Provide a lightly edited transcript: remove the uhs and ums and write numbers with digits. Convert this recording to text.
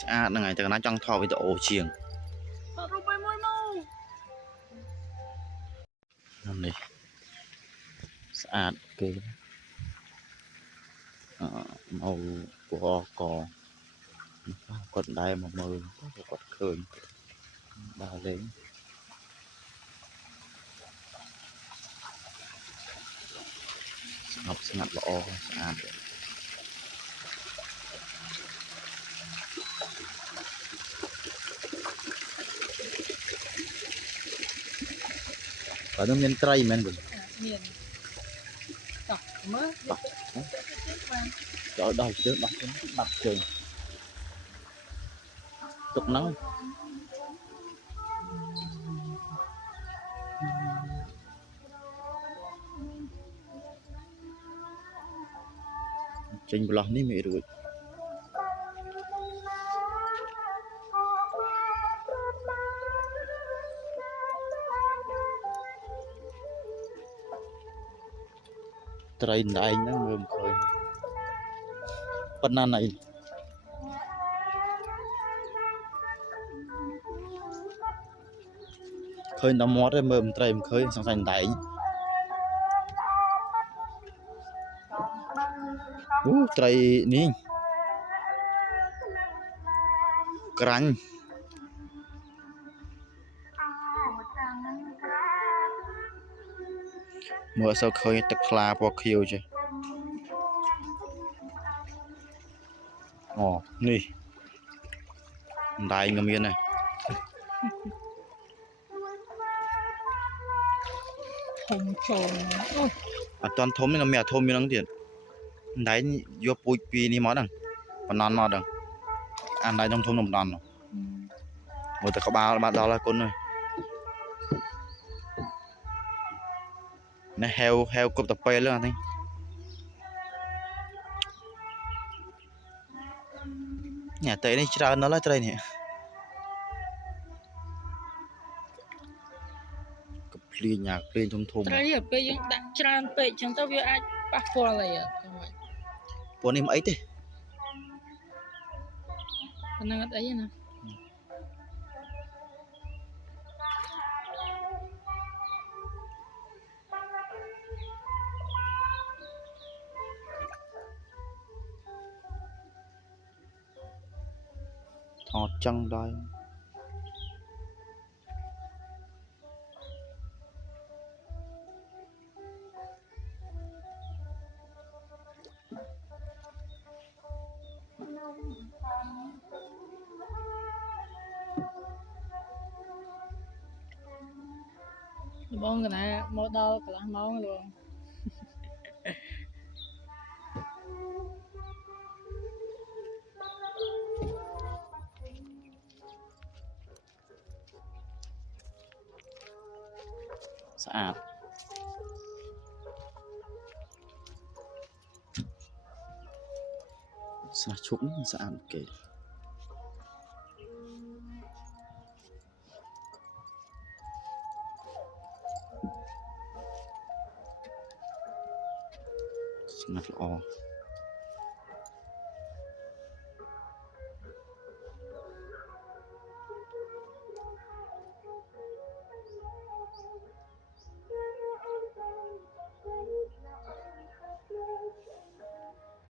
ស្អាតហ្នឹងហើយតែកណាចង់ថតវីដេអូជាងថតរូបមួយមកនេះស្អាតគេមកពណ៌កគាត់ដែរមកមើលគាត់ឃើញដើរលេងស្ងប់ស្ងាត់ល្អស្អាតបើនឹងមានត្រីមែនបងមានចោះមើលចូលដល់ជើងបាត់ជើងបាត់ជើងទុកហ្នឹងចេញប្រឡោះនេះមិនរួចត្រីដែងហ្នឹងមើលមិនឃើញប៉ុណ្ណាណៃឃើញតែមាត់ទេមើលមិនត្រីមិនឃើញសង្ស័យដែងអូត្រីនេះក្រាញ់មើលអត់សូវឃើញទឹកថ្លាពណ៌ខៀវចេះអូនេះដែងក៏មានដែរធំអត់តាន់ធំទេនៅមានអាធំមានហ្នឹងទៀតដែងយកពូជពីនេះមកហ្នឹងបណ្ដន់មកហ្នឹងអាដែងធំធំបណ្ដន់មើលតែក្បាលបាត់ដល់ហើយគុណនេះហែវគប់តពេលហ្នឹងអានេះញ៉ាតែនេះច្រើនដល់ហើយត្រីនេះកភ្លៀងញ៉ាភ្លៀងធំត្រីពេលយើងដាក់ច្រើនពេកអញ្ចឹងទៅវាអាចប៉ះពាល់អីពួកនេះមិនអីទេប៉ុណ្ណឹងអត់អីណាថតចឹងដែរបងកណាមកដល់កន្លះម៉ោងលោកស្អាតស្នាឈប់ស្អាតគេ